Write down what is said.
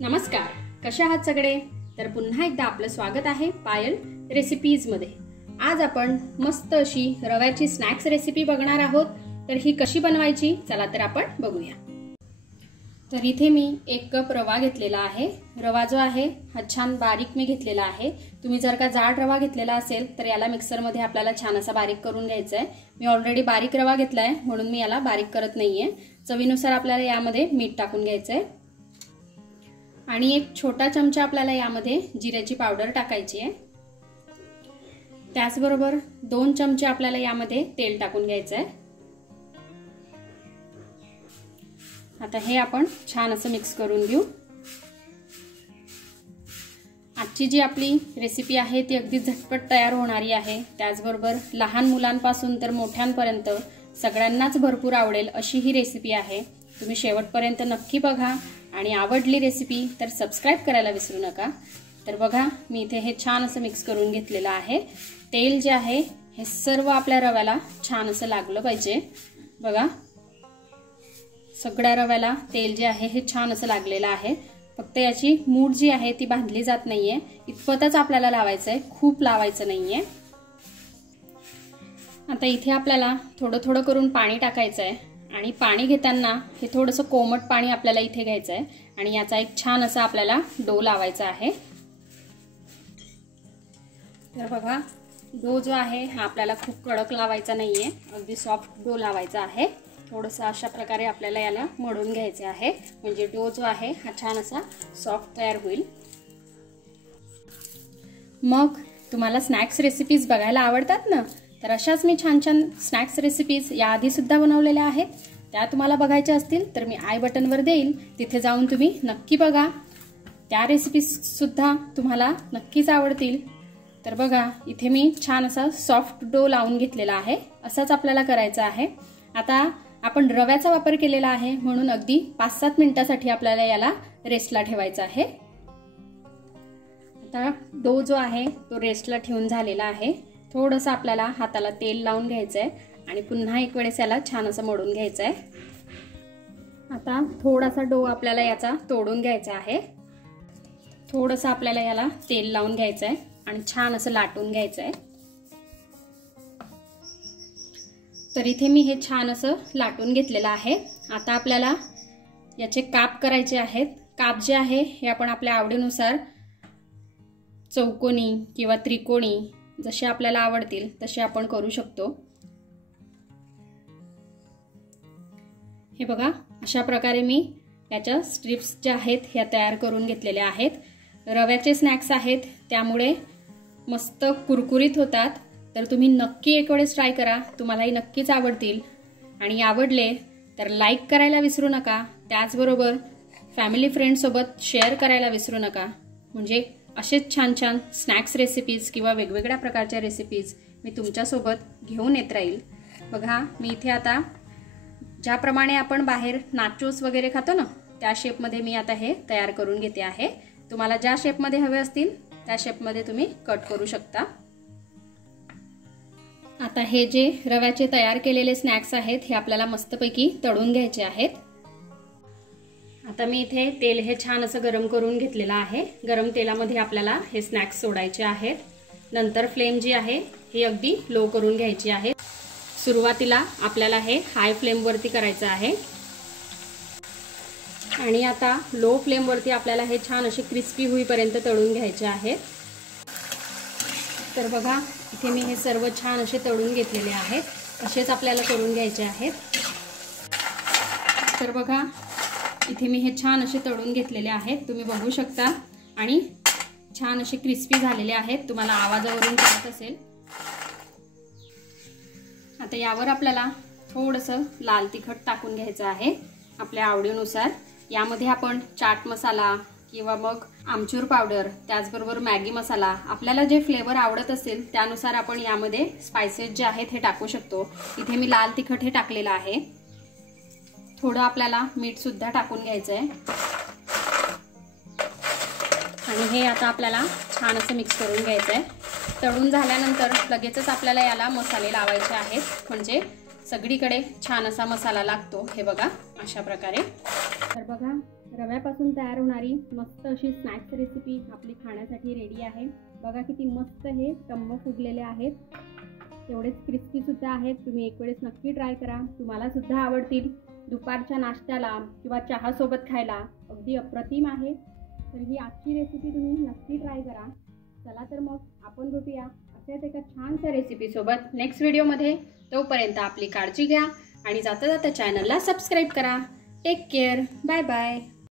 नमस्कार, कशा आहात सगळे? तर पुन्हा एकदा आपलं स्वागत आहे पायल रेसिपीज मध्ये। आज आपण मस्त अशी रव्याची स्नॅक्स रेसिपी बघणार आहोत। तर ही कशी बनवायची चला तर आपण बघूया। तर इथे मी 1 कप रवा घेतलेला आहे। रवा जो आहे हा छान बारीक मी घेतलेला आहे। तुम्ही जर का जाड रवा घेतलेला असेल तर याला मिक्सर मध्ये आपल्याला छान असा बारीक करून घ्यायचा आहे। मी ऑलरेडी बारीक रवा घेतलाय म्हणून मी याला बारीक करत नाहीये। चवीनुसार आपल्याला यामध्ये मीठ टाकून घ्यायचं आहे आणि 1 छोटा चमचा आपल्याला यामध्ये जिऱ्याची पावडर टाकायची आहे। त्याचबरोबर 2 चमचे आपल्याला यामध्ये तेल टाकून घ्यायचं आहे। आता हे आपण छान असं मिक्स करून घेऊ। आजची जी आपली रेसिपी आहे ती अगदी झटपट तयार होणारी आहे। त्याचबरोबर लहान मुलांपासून तर मोठ्यांपर्यंत सगळ्यांनाच भरपूर आवडेल अशी ही रेसिपी आहे। तुम्ही शेवटपर्यंत नक्की बघा आणि आवडली रेसिपी तर सबस्क्राइब करायला विसरू नका। तर बघा मी इथे हे छान असं मिक्स करून घेतलेलं आहे। तेल जे आहे हे सर्व आपल्या रव्याला छान असं लागलं पाहिजे। बघा सगळ्या रव्याला तेल जे आहे हे छान असं लागलेलं आहे। फक्त याची मूठ जी आहे ती बांधली जात नाहीये, इतपतच आपल्याला लावायचं आहे, खूप लावायचं नाहीये। आता इथे आपल्याला थोडं थोडं करून पाणी टाकायचं आहे आणि पाणी घेताना हे थोडंसं कोमट पाणी आपल्याला इथे घ्यायचं आहे आणि याचा एक छान असा आपल्याला डो लावायचा आहे। तर बघा डो जो आहे हा आपल्याला खूप कडक लावायचा नाहीये, अगदी सॉफ्ट डो लावायचा आहे। थोडंसं अशा प्रकारे आपल्याला याला मळून घ्यायचे आहे म्हणजे डो जो आहे हा छान असा सॉफ्ट तयार होईल। मग तुम्हाला स्नॅक्स रेसिपीज बघायला आवडतात ना? तर अशाच मी छान छान स्नॅक्स रेसिपीज याआधी सुद्धा बनवलेल्या आहेत। त्या तुम्हाला बघायच्या असतील तर मी आय बटनवर देईल, तिथे जाऊन तुम्ही नक्की बघा। त्या रेसिपीज सुद्धा तुम्हाला नक्कीच आवडतील। तर बघा इथे मी छान असा सॉफ्ट डो लावून घेतलेला आहे। असाच आपल्याला करायचा आहे। आता आपण रव्याचा वापर केलेला आहे म्हणून अगदी 5-7 मिनिटांसाठी आपल्याला याला रेस्टला ठेवायचा आहे। आता डो जो आहे तो रेस्टला ठेवून झालेला आहे। थोडंसं आपल्याला हाताला तेल लावून घ्यायचं आहे आणि पुन्हा एक वेळेस याला छान असं मळून घ्यायचं आहे। आता थोडासा डो आपल्याला याचा तोडून घ्यायचा आहे। थोडंसं आपल्याला याला तेल लावून घ्यायचं आहे आणि छान असं लाटून घ्यायचं आहे। तर इथे मी हे छान असं लाटून घेतलेलं आहे। आता आपल्याला याचे काप करायचे आहेत। काप जे आहे हे आपण आपल्या आवडीनुसार चौकोनी किंवा त्रिकोणी जसे आपल्याला आवडतील तसे आपण करू शकतो। हे बघा अशा प्रकारे मी याच्या स्ट्रिप्स ज्या आहेत ह्या तयार करून घेतलेल्या आहेत। रव्याचे स्नॅक्स आहेत त्यामुळे मस्त कुरकुरीत होतात। तर तुम्ही नक्की एक वेळेस ट्राय करा, तुम्हालाही नक्कीच आवडतील। आणि आवडले तर लाईक करायला विसरू नका। त्याचबरोबर फॅमिली फ्रेंड सोबत शेअर करायला विसरू नका, म्हणजे असेच छान छान स्नॅक्स रेसिपीज किंवा वेगवेगळ्या प्रकारच्या रेसिपीज मी तुमच्यासोबत घेऊन येत राहील। बघा मी इथे आता ज्याप्रमाणे आपण बाहेर नाचोस वगैरे खातो ना त्या शेपमध्ये मी आता हे तयार करून घेते आहे। तुम्हाला ज्या शेपमध्ये हवे असतील त्या शेपमध्ये तुम्ही कट करू शकता। आता हे जे रव्याचे तयार केलेले स्नॅक्स आहेत हे आपल्याला मस्तपैकी तळून घ्यायचे आहेत। आता मी इथे तेल हे छान असं गरम करून घेतलेलं आहे। गरम तेलामध्ये आपल्याला हे स्नॅक्स सोडायचे आहेत। नंतर फ्लेम जी आहे ही अगदी लो करून घ्यायची आहे। सुरुवातीला आपल्याला हे हाय फ्लेम वरती करायचं आहे आणि आता लो फ्लेम वरती आपल्याला हे छान असे क्रिस्पी होईपर्यंत तळून घ्यायचे आहेत। तर बघा इथे मी हे सर्व छान असे तळून घेतलेले आहेत, असेच आपल्याला करून घ्यायचे आहेत। तर बघा इथे मी हे छान असे तळून घेतलेले आहेत, तुम्ही बघू शकता आणि छान असे क्रिस्पी झालेले आहेत, तुम्हाला आवाजावरून कळत असेल। आता यावर आपल्याला थोडंसं लाल तिखट टाकून घ्यायचं आहे आपल्या आवडीनुसार। यामध्ये आपण चाट मसाला किंवा मग आमचूर पावडर, त्याचबरोबर मॅगी मसाला, आपल्याला जे फ्लेवर आवडत असेल त्यानुसार आपण यामध्ये स्पाइसेस जे आहेत हे टाकू शकतो। इथे मी लाल तिखट हे टाकलेलं आहे। थोडं आपल्याला मीठ सुद्धा टाकून घ्यायचं आहे आणि हे आता आपल्याला छान असं मिक्स करून घ्यायचं आहे। तळून झाल्यानंतर लगेचच आपल्याला याला मसाले लावायचे आहेत, म्हणजे सगळीकडे छान असा मसाला लागतो। हे बघा अशा प्रकारे। तर बघा रव्यापासून तयार होणारी मस्त अशी स्नॅक्स रेसिपी आपली खाण्यासाठी रेडी आहे। बघा किती मस्त हे टम्म फुगलेले आहेत, तेवढेच क्रिस्पी सुद्धा आहेत। तुम्ही एक वेळेस नक्की ट्राय करा, तुम्हाला सुद्धा आवडतील। दुपारच्या नाश्त्याला किंवा चहा सोबत खायला अगदी अप्रतिम आहे। तर ही आजची रेसिपी तुम्ही नक्की ट्राय करा। चला तर मग आपण भेटूया अशाच एका छानशा रेसिपी सोबत नेक्स्ट व्हिडिओमध्ये। तोपर्यंत आपली काळजी घ्या आणि जाता जाता चॅनलला सबस्क्राईब करा। Take care, bye bye.